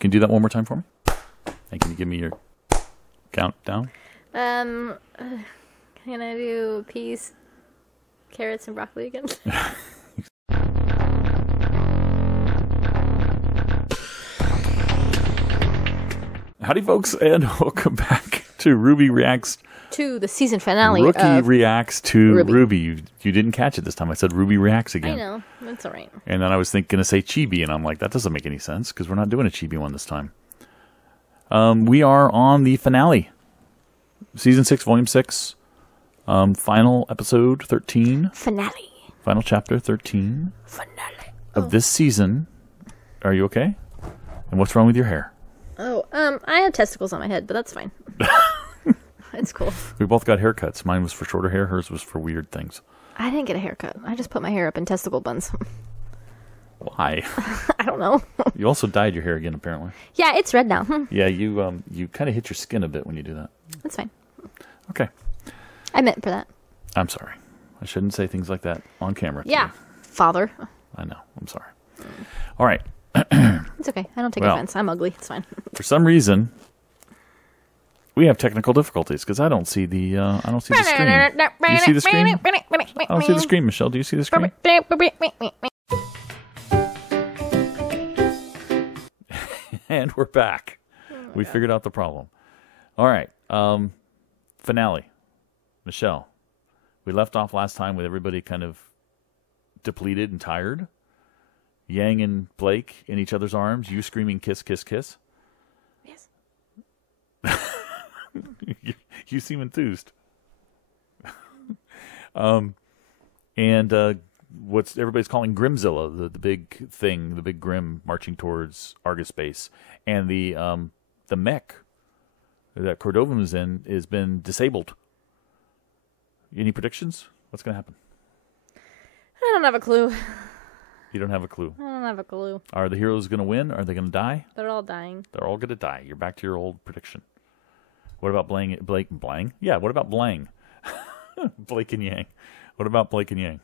Can you do that one more time for me? And can you give me your countdown? Can I do peas, carrots, and broccoli again? Howdy, folks, and welcome back to RWBY Reacts. To the season finale. Rookie Reacts to RWBY. You didn't catch it this time. I said RWBY Reacts again. I know. That's all right. And then I was going to say Chibi, and I'm like, that doesn't make any sense because we're not doing a Chibi one this time. We are on the finale. Season 6, Volume 6. Final episode 13. Finale. Final chapter 13. Finale. Of this season. Are you okay? And what's wrong with your hair? Oh, I have testicles on my head, but that's fine. It's cool. We both got haircuts. Mine was for shorter hair. Hers was for weird things. I didn't get a haircut. I just put my hair up in testicle buns. Why? I don't know. You also dyed your hair again, apparently. Yeah, it's red now. Yeah, you kind of hit your skin a bit when you do that. That's fine. Okay. I meant for that. I'm sorry. I shouldn't say things like that on camera. Yeah, father. I know. I'm sorry. All right. It's okay. I don't take offense. I'm ugly. It's fine. For some reason, we have technical difficulties because I don't see the screen. Do you see the screen? I don't see the screen, Michelle. Do you see the screen? And we're back. We figured out the problem. All right. Finale. Michelle, we left off last time with everybody kind of depleted and tired. Yang and Blake in each other's arms. You screaming, kiss, kiss, kiss. Yes. You seem enthused. And what's everybody's calling Grimzilla, the big thing, the big Grim marching towards Argus base, and the mech that Cordovan is in has been disabled. Any predictions? What's going to happen? I don't have a clue. You don't have a clue. I don't have a clue. Are the heroes going to win? Are they going to die? They're all dying. They're all going to die. You're back to your old prediction. What about Blake? Yeah, what about Blang? Blake and Yang. What about Blake and Yang?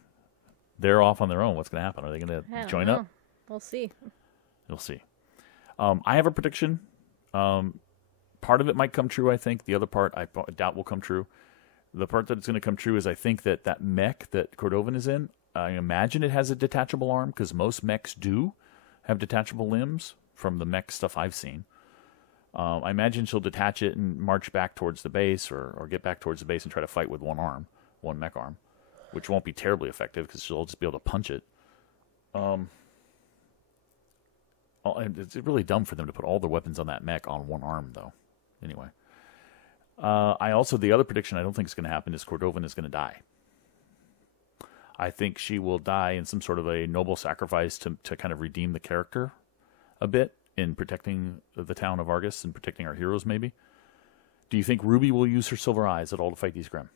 They're off on their own. What's going to happen? Are they going to join up? We'll see. You'll see. I have a prediction. Part of it might come true, I think. The other part I doubt will come true. The part that's going to come true is I think that mech that Cordovan is in, I imagine it has a detachable arm because most mechs do have detachable limbs from the mech stuff I've seen. I imagine she'll detach it and march back towards the base or get back towards the base and try to fight with one mech arm, which won't be terribly effective because she'll just be able to punch it. It's really dumb for them to put all their weapons on that mech on one arm, though. Anyway. The other prediction I don't think is going to happen is Cordovan is going to die. I think she will die in some sort of a noble sacrifice to kind of redeem the character a bit in protecting the town of Argus and protecting our heroes, maybe. Do you think RWBY will use her silver eyes at all to fight these Grim?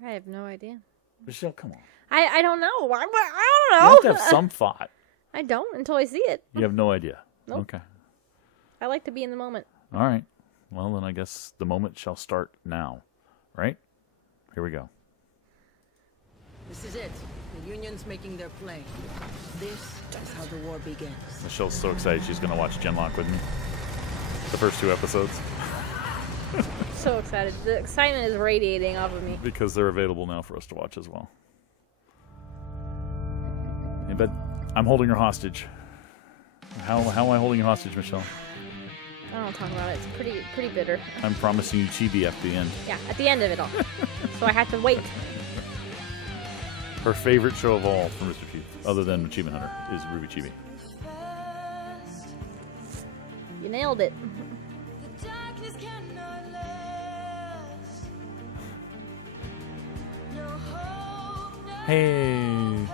I have no idea. Michelle, come on. I don't know. I don't know. You have to have some thought. I don't until I see it. You have no idea. Nope. Okay. I like to be in the moment. All right. Well, then I guess the moment shall start now. Right? Here we go. This is it. The Union's making their play. This is how the war begins. Michelle's so excited she's going to watch Genlock with me. The first 2 episodes. So excited. The excitement is radiating off of me. Because they're available now for us to watch as well. Yeah, but I'm holding her hostage. How am I holding you hostage, Michelle? I don't want to talk about it. It's pretty bitter. I'm promising you chibi at the end. Yeah, at the end of it all. So I have to wait. Her favorite show of all from Rooster Teeth, other than Achievement Hunter, is RWBY Chibi. You nailed it. Hey.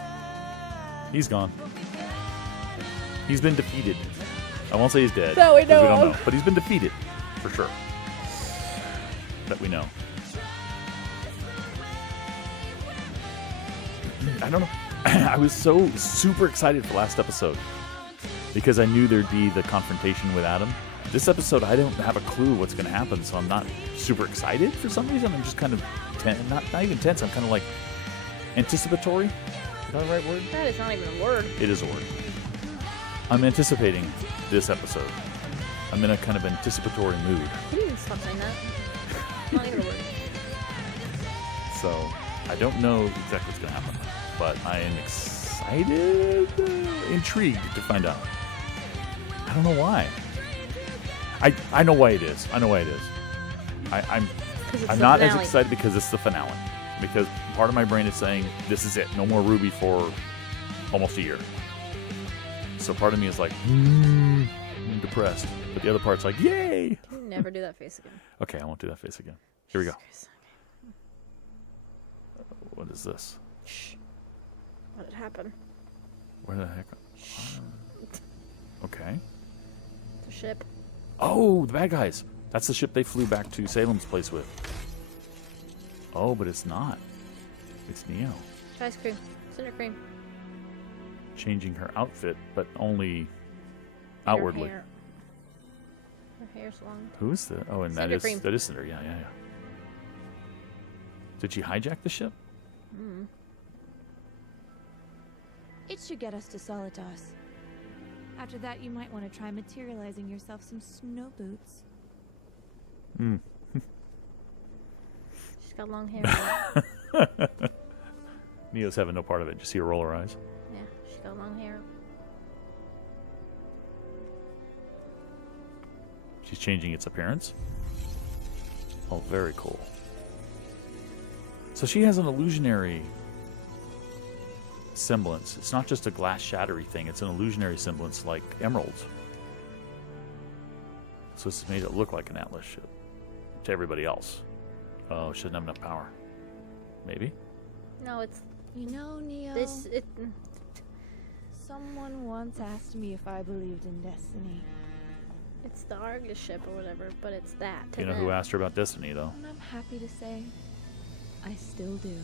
He's gone. He's been defeated. I won't say he's dead. No, we know. We don't know. But he's been defeated. For sure. That we know. I don't know. I was so super excited for last episode. Because I knew there'd be the confrontation with Adam. This episode, I don't have a clue what's going to happen. So I'm not super excited for some reason. I'm just kind of not even tense. I'm kind of like anticipatory. Is that the right word? That is not even a word. It is a word. I'm anticipating this episode. I'm in a kind of anticipatory mood. Can you even stop saying that? Not even a word. So, I don't know exactly what's going to happen. But I am excited, intrigued to find out. I don't know why. I know why it is. I know why it is. I'm not as excited because it's the finale. Because part of my brain is saying, this is it. No more RWBY for almost a year. So part of me is like, I'm depressed. But the other part's like, yay! Can you never do that face again? Okay, I won't do that face again. Here we go. What is this? Shh. What did happen? Where the heck? Okay. The ship. Oh, the bad guys. That's the ship they flew back to Salem's place with. Oh, but it's not. It's Neo. Ice cream. Cinder cream. Changing her outfit, but only outwardly. Her hair's long. Who is that? Oh, and that is Cinder. Yeah. Did she hijack the ship? Hmm. It should get us to Solitas. After that, you might want to try materializing yourself some snow boots. She's got long hair. Neo's having no part of it. Just see her roll her eyes. Yeah, she's got long hair. She's changing its appearance. Oh, very cool. So she has an illusionary semblance. It's not just a glass shattery thing. It's an illusionary semblance like emeralds. So it's made it look like an Atlas ship to everybody else. Oh, shouldn't have enough power. Maybe? No, it's... You know, Neo... Someone once asked me if I believed in destiny. It's the Argus ship or whatever, but it's that. You know who asked her about destiny, though? And I'm happy to say, I still do.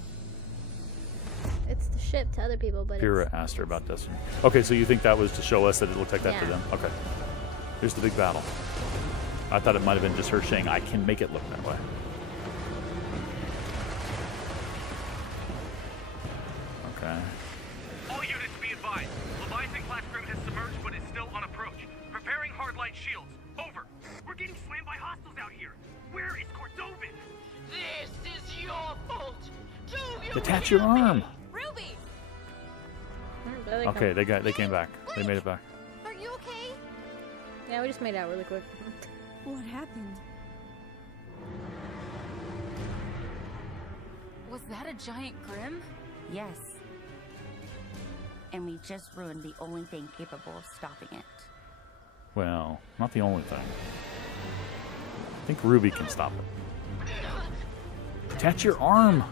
It's the ship to other people, but Pyrrha asked her about destiny. Okay, so you think that was to show us that it looked like that to them? Okay. Here's the big battle. I thought it might have been just her saying, I can make it look that way. Okay. All units be advised. Leviathan-class crim has submerged but is still on approach. Preparing hardlight shields. Over. We're getting slammed by hostiles out here. Where is Cordovin? This is your fault. Do you Detach your arm. Ruby! Okay, they came back. They made it back. Are you okay? Yeah, we just made out really quick. What happened? Was that a giant Grim? Yes. And we just ruined the only thing capable of stopping it. Well, not the only thing. I think RWBY can stop it. Detach your arm.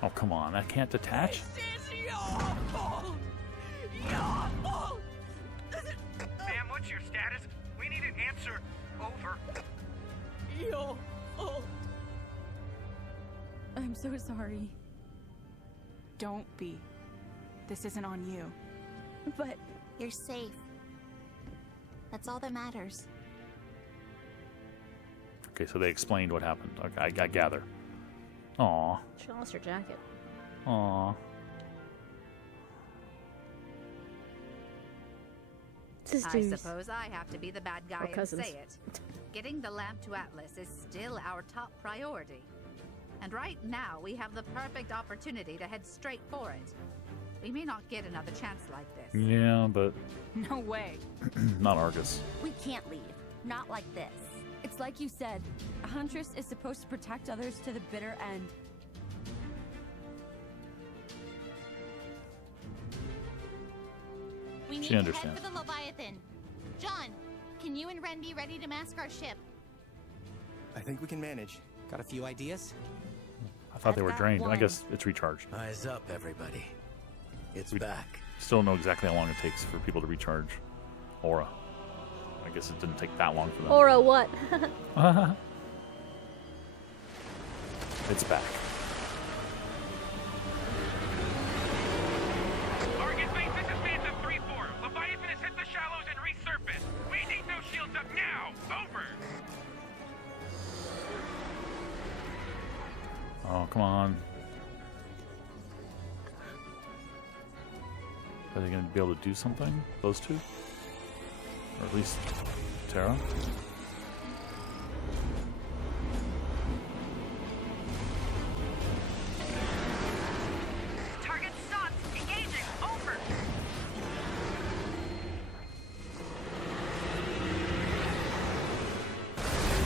Oh, come on. That can't detach? This is your fault! Your fault! Ma'am, what's your status? We need an answer. Over. Your fault. I'm so sorry. Don't be. This isn't on you. But You're safe. That's all that matters. Okay, so they explained what happened. Okay, I gather. Aw. She lost her jacket. Aw. I suppose I have to be the bad guy and cousins. say it. Getting the lamp to Atlas is still our top priority. And right now, we have the perfect opportunity to head straight for it. We may not get another chance like this. Yeah, but No way. not Argus. We can't leave. Not like this. it's like you said, a huntress is supposed to protect others to the bitter end. We need She to understands. head for the Leviathan. John, can you and Ren be ready to mask our ship? I think we can manage. Got a few ideas? I thought they were I've got drained. I one. guess it's recharged. Eyes up, everybody. It's We- back. Still know exactly how long it takes for people to recharge aura. I guess it didn't take that long for them. Aura what? It's back. Argus base, this is Phantom 3-4. Leviathan has hit the shallows and resurfaced. We need those shields up now. Over. Oh, come on. Are they going to be able to do something? Those two? Or at least Tara? Target stopped. Engaging. Over.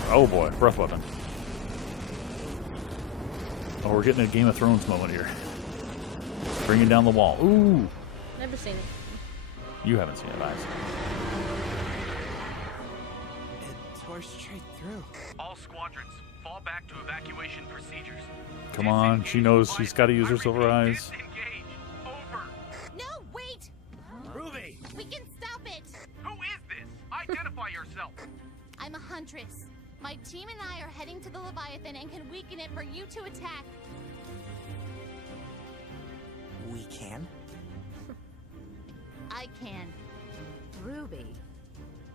Oh boy, breath weapon. Oh, we're getting a Game of Thrones moment here. Bringing down the wall. Ooh! Never seen it. You haven't seen it, guys. It tore straight through. All squadrons, fall back to evacuation procedures. Come on, she knows she's got to use her silver eyes. Disengage. Over. No, wait! Ruby! We can stop it! Who is this? Identify yourself. I'm a huntress. My team and I are heading to the Leviathan and can weaken it for you to attack. We can? I can. Ruby,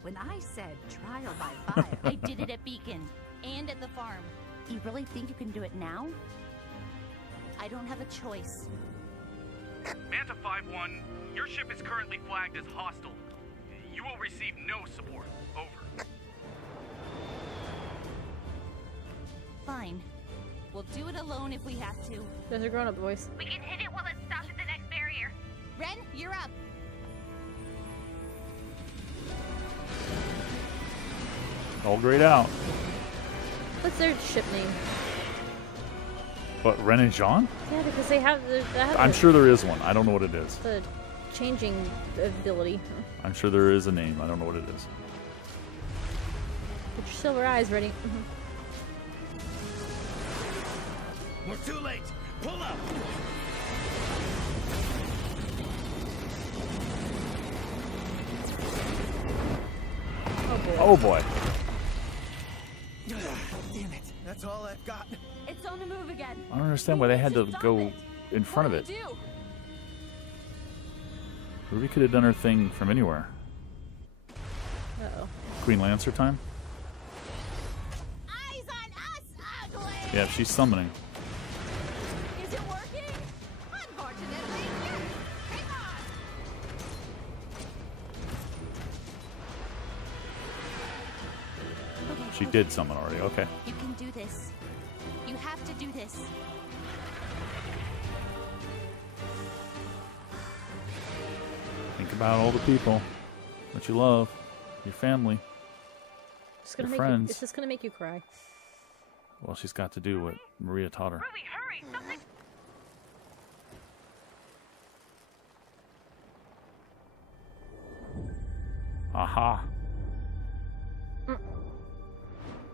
when I said trial by fire, I did it at Beacon and at the farm. You really think you can do it now? I don't have a choice. Manta 5-1, your ship is currently flagged as hostile. You will receive no support. Over. Fine. We'll do it alone if we have to. Those are grown-up boys. We can hit it while it stops at the next barrier. Ren, you're up. All grayed out. What's their ship name? What, Ren and Jean? Yeah, because they have I'm sure there is one. I don't know what it is. the changing ability. I'm sure there is a name. I don't know what it is. Get your silver eyes ready. We're too late! Pull up! Oh boy. Oh boy. Damn it. That's all I've got. It's on the move again. I don't understand why they had to go in front of it. Ruby could have done her thing from anywhere. Uh-oh. Queen Lancer time? Eyes on us, ugly! Yeah, she's summoning. Is it working? Unfortunately, yes. Hang on! She did summon already. Okay. You can do this. You have to do this. Think about all the people that you love, your family, your friends. It's just gonna make you cry. Well, she's got to do what Maria taught her. Ruby, hurry! Something. Aha.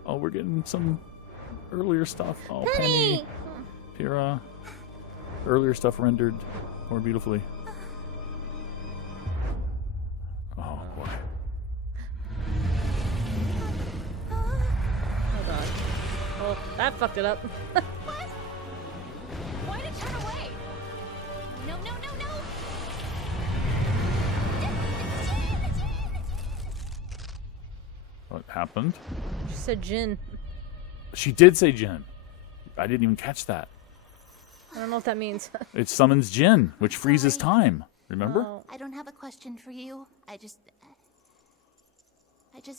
Oh, we're getting some earlier stuff. Oh, Penny. Pyrrha. Earlier stuff rendered more beautifully. Oh, boy. Oh god. Well, that fucked it up. What? Why did it turn away? No, no, no, no! What happened? She said Jin. She did say Jin. I didn't even catch that. I don't know what that means. It summons Jin, which freezes time. Remember? Oh. I don't have a question for you. I just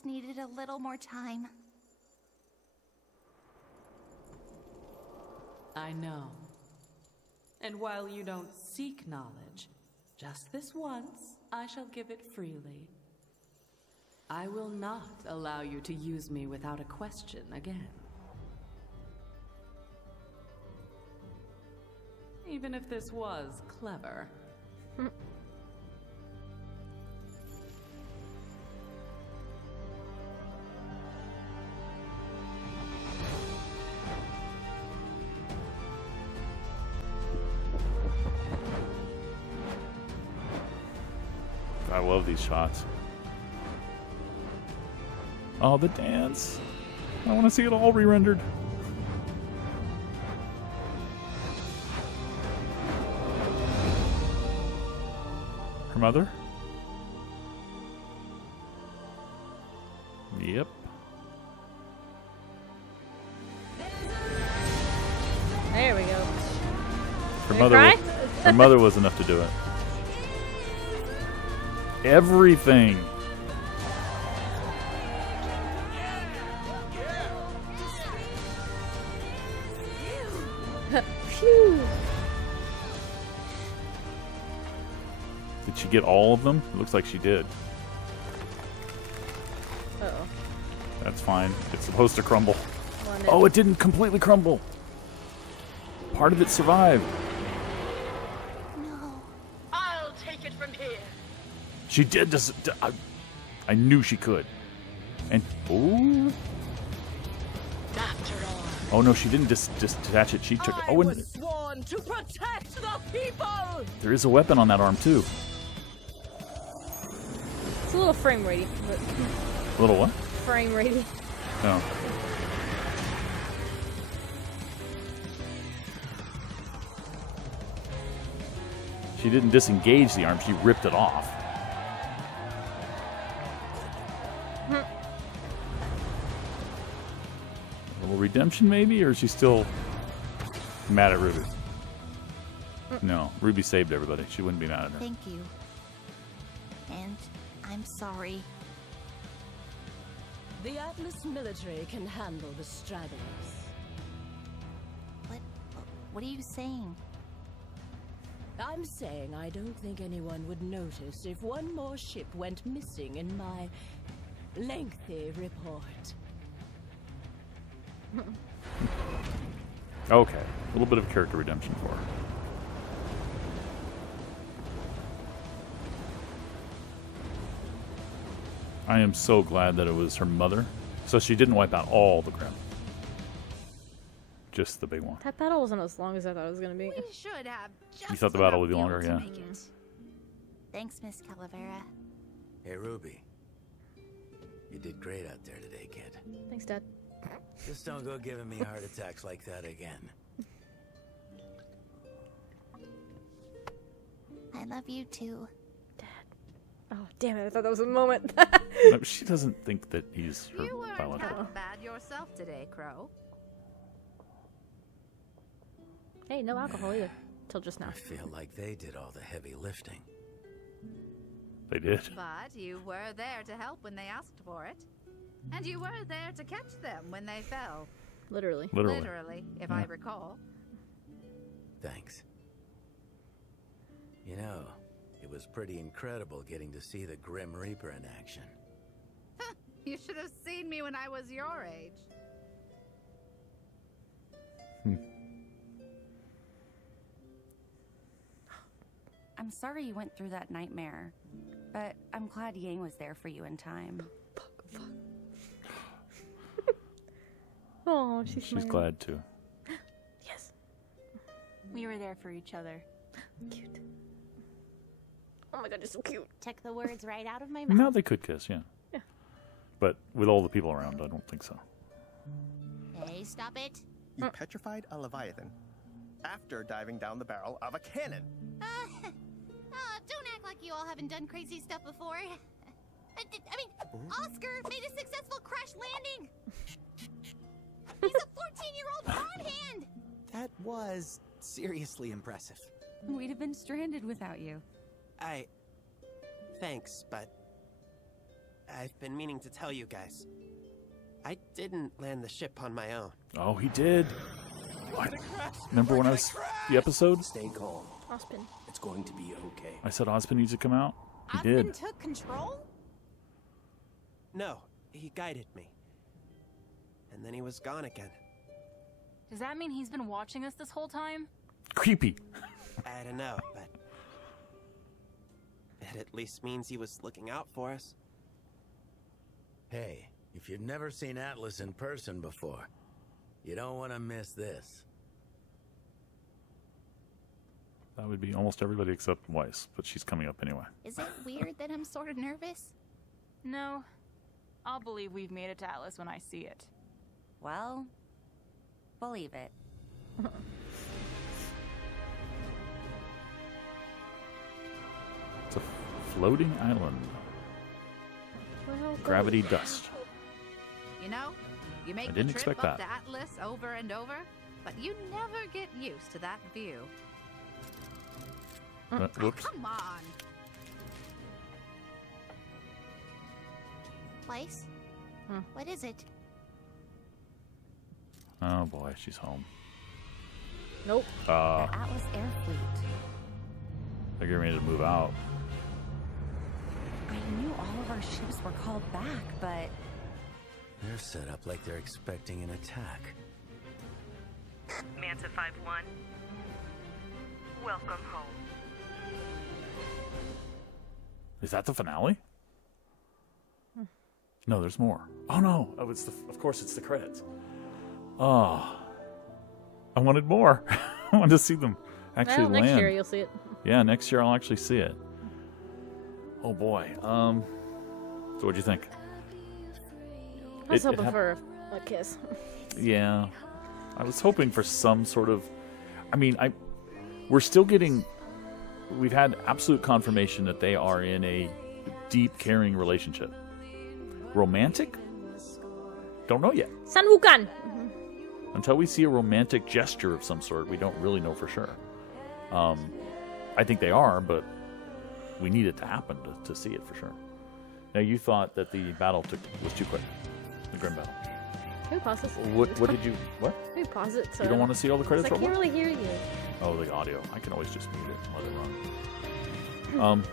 needed a little more time. I know. And while you don't seek knowledge, just this once, I shall give it freely. I will not allow you to use me without a question again. Even if this was clever. I love these shots. Oh, the dance. I want to see it all re-rendered. Her mother? Yep. There we go. Her You mother. cry? Her mother was enough to do it. everything. Phew. Did she get all of them? It looks like she did. Uh-oh. That's fine. It's supposed to crumble. Wanted. Oh, it didn't completely crumble. Part of it survived. No. I'll take it from here. She did this. I knew she could. And oh, After all, oh no, she didn't just detach it. She took it. I Oh, and was sworn to protect the people. there is a weapon on that arm too. It's a little frame ratey, but A little what? frame ratey. No. She didn't disengage the arm. She ripped it off. A little redemption, maybe, or is she still mad at Ruby? No, Ruby saved everybody. She wouldn't be mad at her. Thank you. And I'm sorry. The Atlas military can handle the stragglers. What are you saying? I'm saying I don't think anyone would notice if one more ship went missing in my lengthy report. Okay, a little bit of character redemption for her. I am so glad that it was her mother, so she didn't wipe out all the Grimm. Just the big one. That battle wasn't as long as I thought it was going to be. We should have just You thought the battle would be enough longer, fuel yeah. to make it. Thanks, Miss Calavera. Hey, Ruby. You did great out there today, kid. Thanks, Dad. Just don't go giving me heart attacks like that again. I love you too. Oh, damn it. I thought that was a moment. No, she doesn't think that he's her You weren't biological. half bad yourself today, Crow. Hey, no alcohol either. Till just now. I feel like they did all the heavy lifting. They did. But you were there to help when they asked for it. And you were there to catch them when they fell. Literally. Literally, if I recall. Thanks. You know, it was pretty incredible getting to see the Grim Reaper in action. You should have seen me when I was your age. I'm sorry you went through that nightmare, but I'm glad Yang was there for you in time. Oh, she's She's glad too. Yes. We were there for each other. Cute. Oh my god, you're so cute. Took the words right out of my mouth. No, they could kiss, yeah. Yeah. But with all the people around, I don't think so. Hey, stop it. You petrified a Leviathan after diving down the barrel of a cannon. Don't act like you all haven't done crazy stuff before. I mean, Oscar made a successful crash landing. He's a 14-year-old farmhand. That was seriously impressive. We'd have been stranded without you. Thanks, but I've been meaning to tell you guys. I didn't land the ship on my own. Oh, he did. Remember when I was the episode? Stay calm. Ospin. It's going to be okay. I said Ospin needs to come out. He Osmond did. took control? No, he guided me. And then he was gone again. Does that mean he's been watching us this whole time? Creepy. I don't know, but it at least means he was looking out for us. Hey, if you've never seen Atlas in person before, you don't want to miss this. That would be almost everybody except Weiss, but she's coming up anyway. Is it weird that I'm sort of nervous? No. I'll believe we've made it to Atlas when I see it. Well, believe it. It's a floating island. Well, Gravity dust. You know, you make I the didn't trip expect up that. to Atlas over and over, but you never get used to that view. Whoops. Come on. place. What is it? Oh boy, she's home. Nope. The Atlas Air Fleet. They're getting ready to move out. I knew all of our ships were called back, but... They're set up like they're expecting an attack. Manta 5-1. Welcome home. Is that the finale? No, there's more. Oh no! Oh, it's of course it's the credits. Oh, I wanted more. I wanted to see them actually land. Next year you'll see it. Yeah, next year I'll actually see it. Oh boy. So what'd you think? I was hoping for a kiss. Yeah, I was hoping for some sort of. I mean, we're still getting. We've had absolute confirmation that they are in a deep, caring relationship. Romantic? Don't know yet. Sanwukan. Until we see a romantic gesture of some sort, we don't really know for sure. I think they are, but we need it to happen to see it for sure. Now, you thought that the battle was too quick. The Grim battle. Can we pause this? What did you... What? Can we pause it? So you don't want to see all the credits? I can't really hear you. Oh, the audio. I can always just mute it and let it run.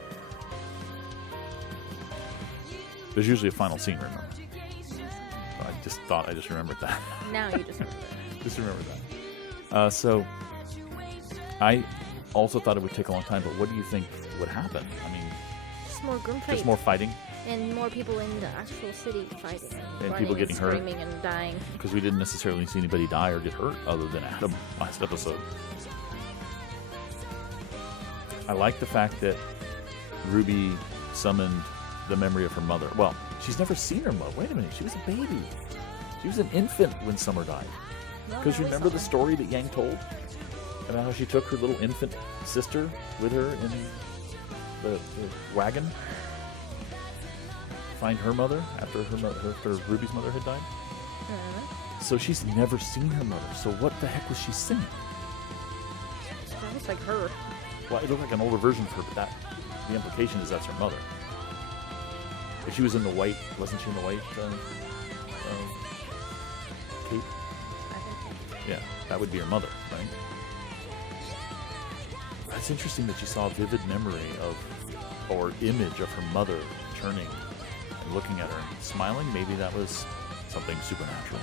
There's usually a final scene, remember? I just remembered that. Now you just remember that. Just remembered that. So, I also thought it would take a long time, but what do you think would happen? I mean... Just more grim fighting. Just more fighting? And more people in the actual city fighting. And people getting hurt. Screaming and dying. Because we didn't necessarily see anybody die or get hurt other than Adam last episode. I like the fact that Ruby summoned the memory of her mother. Well, she's never seen her mother. Wait a minute, she was a baby. She was an infant when Summer died. Because remember the story that Yang told? About how she took her little infant sister with her in the wagon? Find her mother after Ruby's mother had died? So she's never seen her mother. So what the heck was she seeing? That looks like her. Well, it looked like an older version of her, but the implication is that's her mother. If she was in the white, wasn't she in the white cape? Yeah, that would be her mother, right? That's interesting that she saw a vivid memory or image of her mother turning and looking at her and smiling. Maybe that was something supernatural.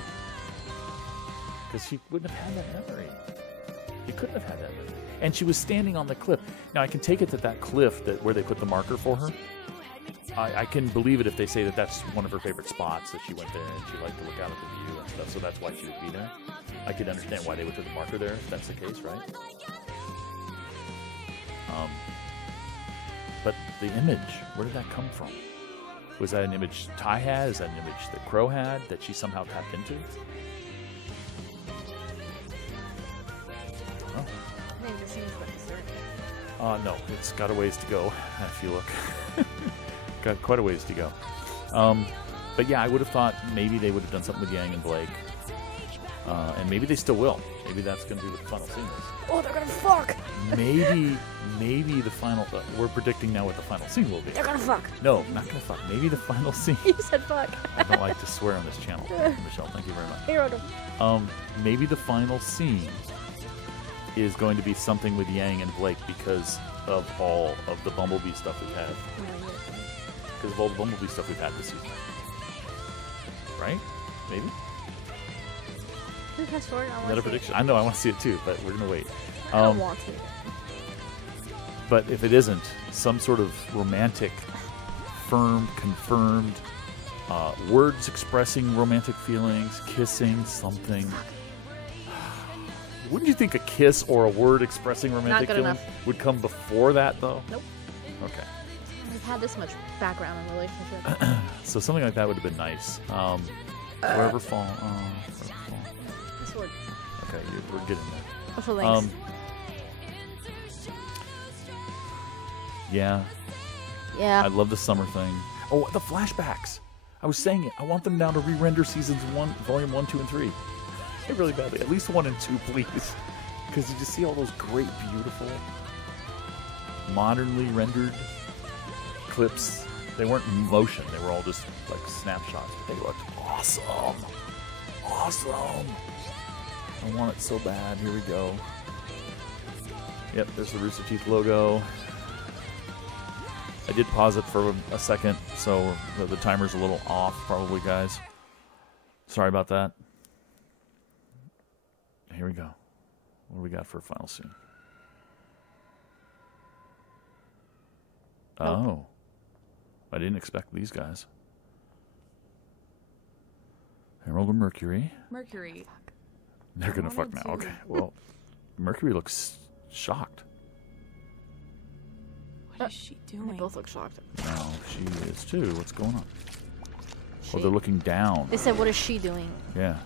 Because she wouldn't have had that memory. She couldn't have had that memory. And she was standing on the cliff. Now, I can take it that cliff where they put the marker for her, I can believe it if they say that that's one of her favorite spots, that she went there and she liked to look out at the view and stuff, so that's why she would be there. I could understand why they would put the marker there, if that's the case, right? But the image, where did that come from? Was that an image Ty had? Is that an image that Crow had that she somehow tapped into? Oh. Maybe the scene's about to start. No, it's got a ways to go, if you look. Got quite a ways to go. But yeah, I would have thought maybe they would have done something with Yang and Blake. And maybe they still will. Maybe that's going to be what the final scene is. Oh, they're going to fuck! Maybe the final... we're predicting now what the final scene will be. They're going to fuck! No, not going to fuck. Maybe the final scene... You said fuck. I don't like to swear on this channel. Michelle, thank you very much. You're welcome. Maybe the final scene is going to be something with Yang and Blake because of all of the Bumblebee stuff we've had. Because of all the Bumblebee stuff we've had this season. Right? Maybe? Can we fast forward? Is that a prediction? I know, I want to see it too, but we're going to wait. I don't want to. But if it isn't, some sort of romantic, firm, confirmed, words expressing romantic feelings, kissing, something. Wouldn't you think a kiss or a word expressing romantic feelings would come before that, though? Nope. Okay. We've had this much background in relationship. So something like that would have been nice. Forever Fall. Sword. Okay, we're getting there. What's the links? Yeah. Yeah. I love the summer thing. Oh, the flashbacks. I was saying it. I want them now to re-render seasons 1, volume 1, 2, and 3. Really badly. At least 1 and 2, please. Because you just see all those great, beautiful, modernly rendered clips They weren't in motion. They were all just like snapshots. But they looked awesome. Awesome. I want it so bad. Here we go. Yep, there's the Rooster Teeth logo. I did pause it for a second, so the timer's a little off, probably, guys. Sorry about that. Here we go. What do we got for a final scene? Nope. Oh. I didn't expect these guys. Emerald and Mercury. Mercury. They're gonna fuck now. Okay. Well, Mercury looks shocked. What is she doing? They both look shocked. No, she is too. What's going on? Oh, they're looking down. They said, "What is she doing?" Yeah.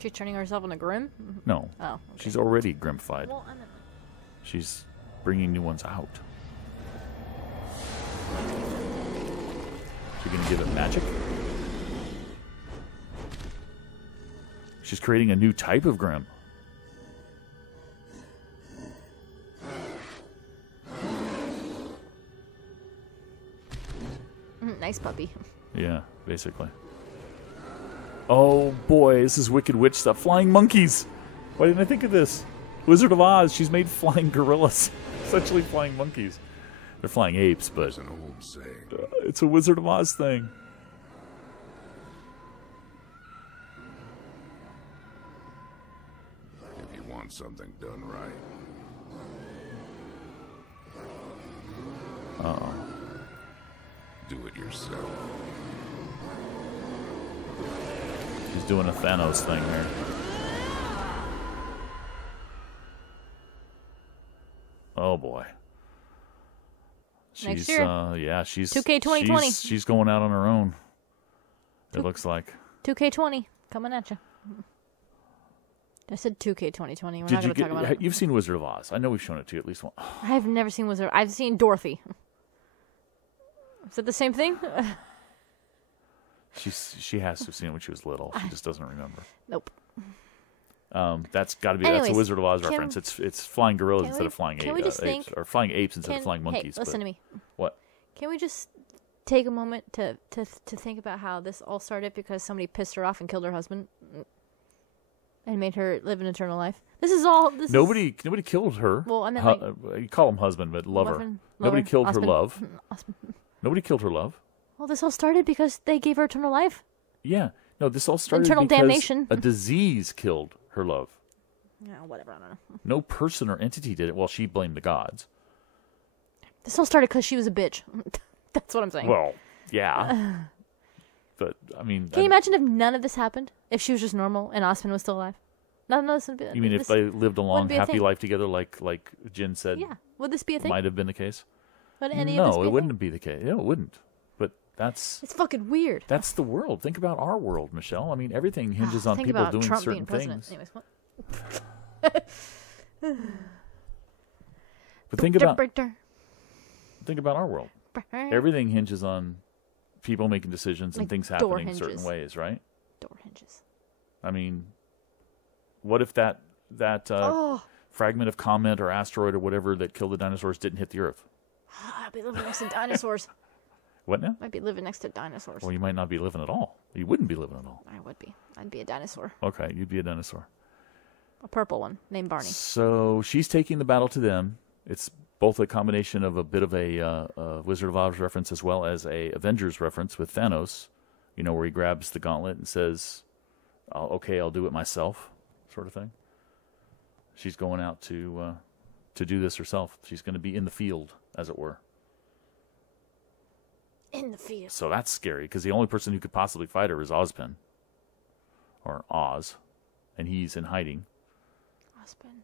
She's turning herself into Grim? No. Oh. Okay. She's already grimfied. Well, I mean, She's bringing new ones out. She's gonna give it magic. She's creating a new type of Grim. nice puppy. Yeah, basically. Oh boy, this is Wicked Witch stuff. Flying monkeys! Why didn't I think of this? Wizard of Oz, she's made flying gorillas. Essentially flying monkeys. They're flying apes, but There's an old saying. It's a Wizard of Oz thing. If you want something done right. Uh-oh. Do it yourself. He's doing a Thanos thing here. Oh boy. Next She's year. Yeah, she's 2K 2020. She's going out on her own. It looks like. 2K20 coming at you. I said 2K 2020. We're not going to talk about it. You've seen Wizard of Oz. I know we've shown it to you at least once. I have never seen Wizard. I've seen Dorothy. Is it the same thing? She has to have seen it when she was little. She just doesn't remember. Nope. That's got to be. Anyways, that's a Wizard of Oz reference. It's flying gorillas instead of flying can we just apes, think, or flying apes instead of flying monkeys. Hey, listen to me. What? Can we just take a moment to think about how this all started because somebody pissed her off and killed her husband and made her live an eternal life? This is all. Nobody killed her. Well, I meant you call him husband, but lover. Nobody killed her love. Nobody killed her love. Well, this all started because they gave her eternal life. Yeah. No, this all started Eternal because damnation. a disease killed her love. Yeah, whatever. I don't know. No person or entity did it. Well, she blamed the gods. This all started because she was a bitch. That's what I'm saying. Well, yeah. But, I mean... Can you imagine if none of this happened? If she was just normal and Osman was still alive? None of this would be... You mean if they lived a long, happy thing? life together like Jin said? Yeah. Would this be a thing? Might have been the case. Would any of this be No, a it wouldn't thing? be the case. No, it wouldn't. But that's... It's fucking weird. That's the world. Think about our world, Michelle. I mean, everything hinges on Think people about doing Trump certain being president. things. Anyways, what? But think about our world. Everything hinges on people making decisions and Like things door happening certain hinges. ways, right? Door hinges. I mean, what if that fragment of comet or asteroid or whatever that killed the dinosaurs didn't hit the Earth? I'd be living next to dinosaurs. What now? I'd be living next to dinosaurs. Well, you might not be living at all. You wouldn't be living at all. I would be. I'd be a dinosaur. Okay, you'd be a dinosaur. A purple one named Barney. So she's taking the battle to them. It's both a combination of a bit of a Wizard of Oz reference as well as a Avengers reference with Thanos, you know, where he grabs the gauntlet and says, okay, I'll do it myself, sort of thing. She's going out to do this herself. She's going to be in the field, as it were. In the field. So that's scary, because the only person who could possibly fight her is Ozpin. Or Oz. And he's in hiding. Ozpin.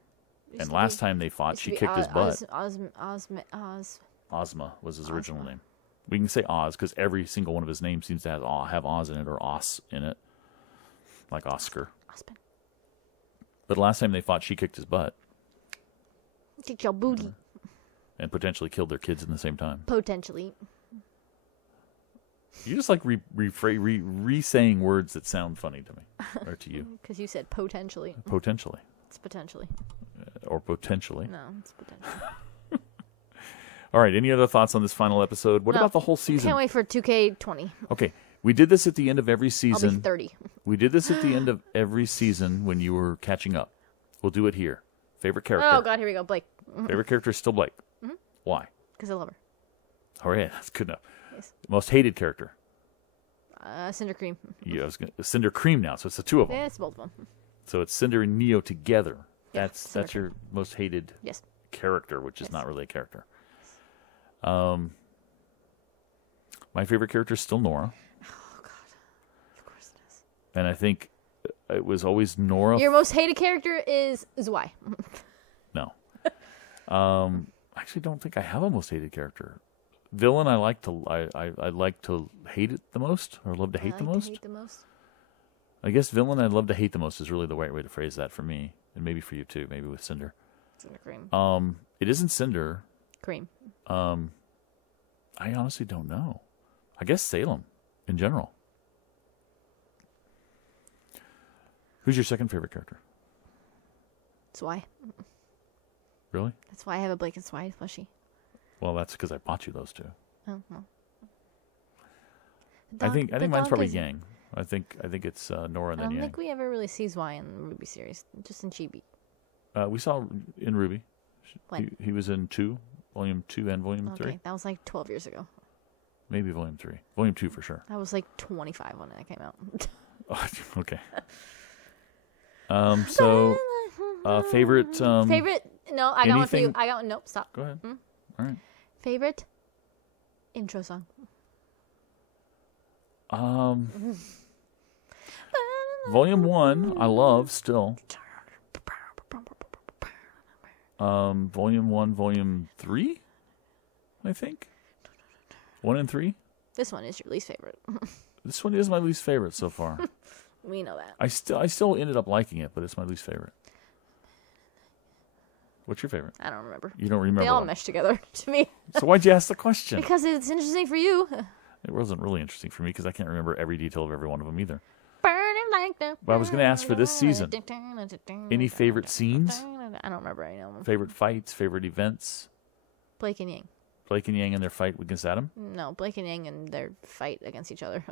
And last time they fought, she kicked his butt. Oz. Ozma was his original name. We can say Oz, because every single one of his names seems to have Oz in it, or Os in it. Like Oscar. Ozpin. But last time they fought, she kicked his butt. Kick your booty. And potentially killed their kids in the same time. Potentially. You just like re-saying words that sound funny to me. Or to you. Because you said potentially. Potentially. It's potentially. Or potentially. No, it's potentially. All right. Any other thoughts on this final episode? What No. about the whole season? Can't wait for 2K20. Okay. We did this at the end of every season. I'll be 30. We did this at the end of every season when you were catching up. We'll do it here. Favorite character. Oh, God, here we go. Blake. Favorite character is still Blake. Why? Because I love her. All right. That's good enough. Yes. Most hated character. Cinder Cream. Yeah, I was gonna, Cinder Cream now, so it's the two of them. Yeah, it's both of them. So it's Cinder and Neo together. Yeah, That's your most hated Yes. character, which is not really a character. My favorite character is still Nora. Oh, God. Of course it is. And I think it was always Nora. Your most hated character is Zwei. No. I actually don't think I have a most hated character. Villain, I like to hate it the most, or love to hate the most. Hate the most. I guess villain I'd love to hate the most is really the right way to phrase that for me, and maybe for you too, maybe with Cinder. Cinder Cream. It isn't Cinder. Cream. I honestly don't know. I guess Salem in general. Who's your second favorite character? Zwei. Really? That's why I have a Blake and Zwei plushie. Well, that's because I bought you those two. Oh, well. I think mine's probably is... Yang. I think it's Nora and I then don't Yang. think we ever really see Zwei in the RWBY series, just in Chibi. We saw in RWBY. When? He was in Volume 2 and Volume 3. Okay, that was like 12 years ago. Maybe Volume 3. Volume 2 for sure. I was like 25 when that came out. Okay. So, favorite... favorite... No, I got one for you. anything- I got one. Nope, stop. Go ahead. All right. Favorite intro song? Volume 1, I love still. Volume 1, Volume 3, I think. 1 and 3. This one is your least favorite. This one is my least favorite so far. We know that. I still ended up liking it, but it's my least favorite. What's your favorite? I don't remember. You don't remember? They all one. mesh together to me. So why'd you ask the question? Because it's interesting for you. It wasn't really interesting for me because I can't remember every detail of every one of them either. Burning like the... Well, I was going to ask for this season. Any favorite scenes? I don't remember any of them. Favorite fights? Favorite events? Blake and Yang. Blake and Yang and their fight against Adam? No, Blake and Yang and their fight against each other.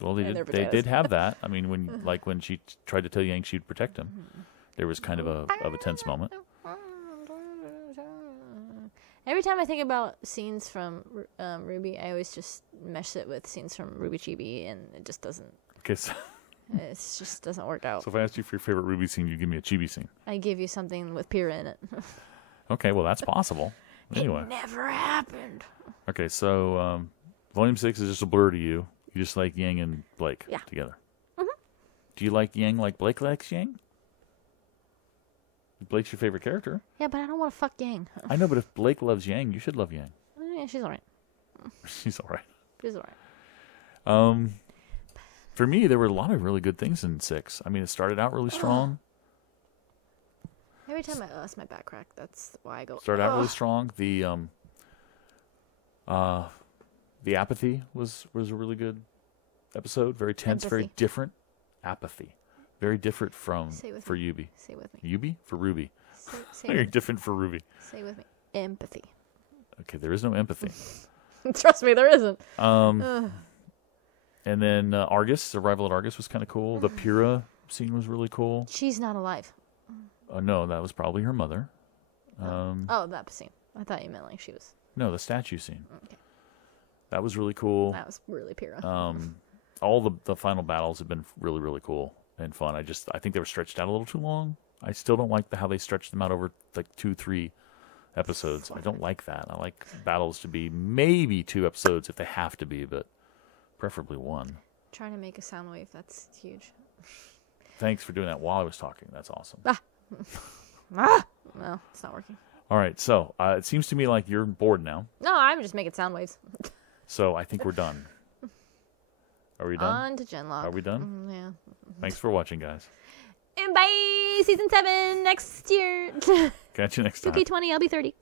Well, they did have that. I mean, when she tried to tell Yang she'd protect him, there was kind of a tense moment. Every time I think about scenes from RWBY, I always just mesh it with scenes from RWBY Chibi, and it just doesn't. Okay, so it just doesn't work out. So if I asked you for your favorite RWBY scene, you give me a Chibi scene. I give you something with Pyrrha in it. Okay, well that's possible. Anyway, it never happened. Okay, so Volume 6 is just a blur to you. You just like Yang and Blake together. Mm-hmm. Do you like Yang like Blake likes Yang? Blake's your favorite character. Yeah, but I don't want to fuck Yang. I know, but if Blake loves Yang, you should love Yang. Yeah, she's alright. She's alright. She's alright. For me, there were a lot of really good things in 6. I mean, it started out really strong. Every time I that's my back crack. That's why I go. Started out really strong. The apathy was a really good episode. Very tense, very different. Apathy. Very different for RWBY. Say with me. RWBY? For RWBY. Say Very with me. different for RWBY. Say with me. Empathy. Okay, there is no empathy. Trust me, there isn't. And then Argus, Arrival at Argus was kind of cool. The Pyrrha scene was really cool. She's not alive. No, that was probably her mother. Oh, that scene. I thought you meant like she was. No, the statue scene. Okay. That was really cool. That was really Pyrrha. All the final battles have been really, really cool and fun. I think they were stretched out a little too long. I still don't like how they stretched them out over like 2-3 episodes. I don't like that. I like battles to be maybe 2 episodes if they have to be, but preferably 1. Trying to make a sound wave. That's huge. Thanks for doing that while I was talking. That's awesome. No, it's not working. All right, so it seems to me like you're bored now. No, I'm just making sound waves. So I think we're done. Are we done? On to Genlock. Are we done? Yeah. Thanks for watching, guys. And bye! Season 7 next year. Catch you next time. 2K20, I'll be 30.